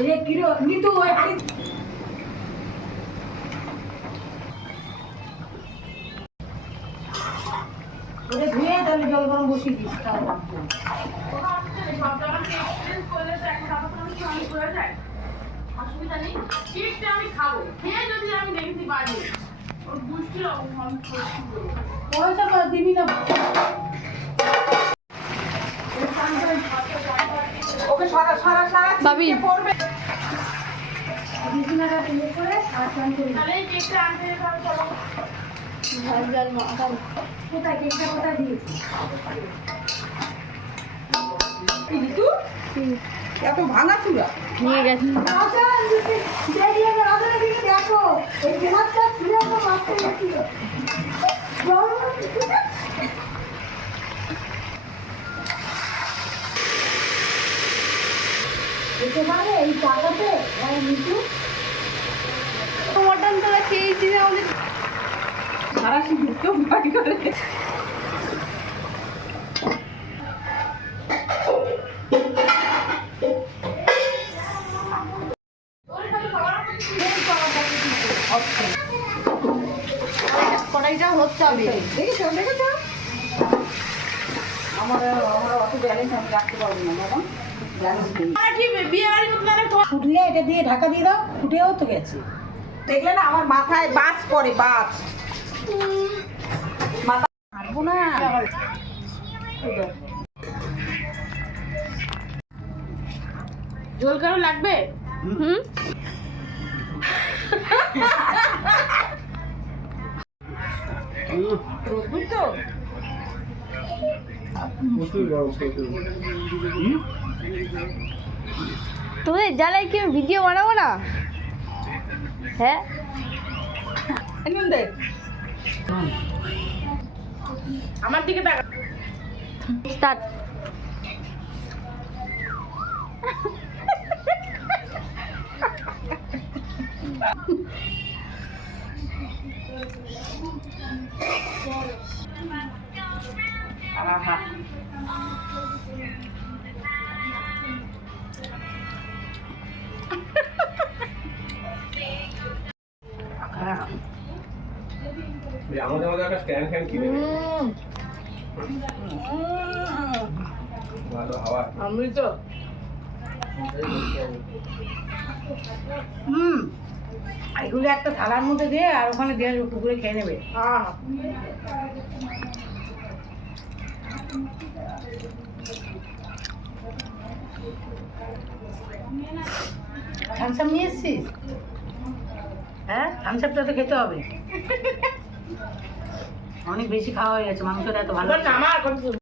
ये किलो नीतू ওই হাড়ি ওরে ধুয়ে তাহলে জল গরম বসিয়ে দিস তাহলে অসুবিধা নেই, কেকটা আমি খাবো, খেয়ে যদি আমি দেখতে পারি ওর বুঝছিল আমি পয়সা তো দিবি না ওকে সারা সারা সারা ভাবি পড়বে দিদিনারা ইয়ে করে আর চান করি তাহলে এই কেকটা আনতে যাবো চলো। ভাইজান মাথা কোথায় কেকটা কোথায় দিয়েছি এই ঋতু এত ভাঙা চূড়া নিয়ে গেছে। আসান দিদি দেখি আগে আগে দিকে দেখো এই মাছটা ছিঁড়ে তো মাছটা গেছিল দেখতে পারে এই টাকাতে নিচু মটন তোরা খেয়েছিস আমাদের সারা সিদ্ধ বাড়ি করে কড়াইটা হচ্ছে আমি দেখেছো দেখেছো আমার অত ব্যালেন্স আমি রাখতে পারবো না বাবা ব্যালেন্স নেই বিয়ে বাড়ি মতো ফুটলে এটা দিয়ে ঢাকা দিয়ে দাও ফুটেও তো গেছে দেখলে না আমার মাথায় বাস পড়ে বাস মাথা পারবো না ঝোল কারো লাগবে হুম রোদ্দুর তো তোদের জ্বালায় কি আমি ভিডিও বানাবো না? হ্যাঁ নুন দে আমার দিকে তাকা স্টার্ট। আহা আমাদের মধ্যে একটা স্ট্যান্ড ফ্যান কিনে নে। ভালো হাওয়া আমি তো এগুলো একটা থালার মধ্যে দিয়ে আর ওখানে দিয়ে টুকরে খেয়ে নেবে আহ থামসাপ নিয়ে এসছিস হ্যাঁ থামসাপটা তো খেতে হবে অনেক বেশি খাওয়া হয়ে গেছে মাংসটা এত ভালো আমার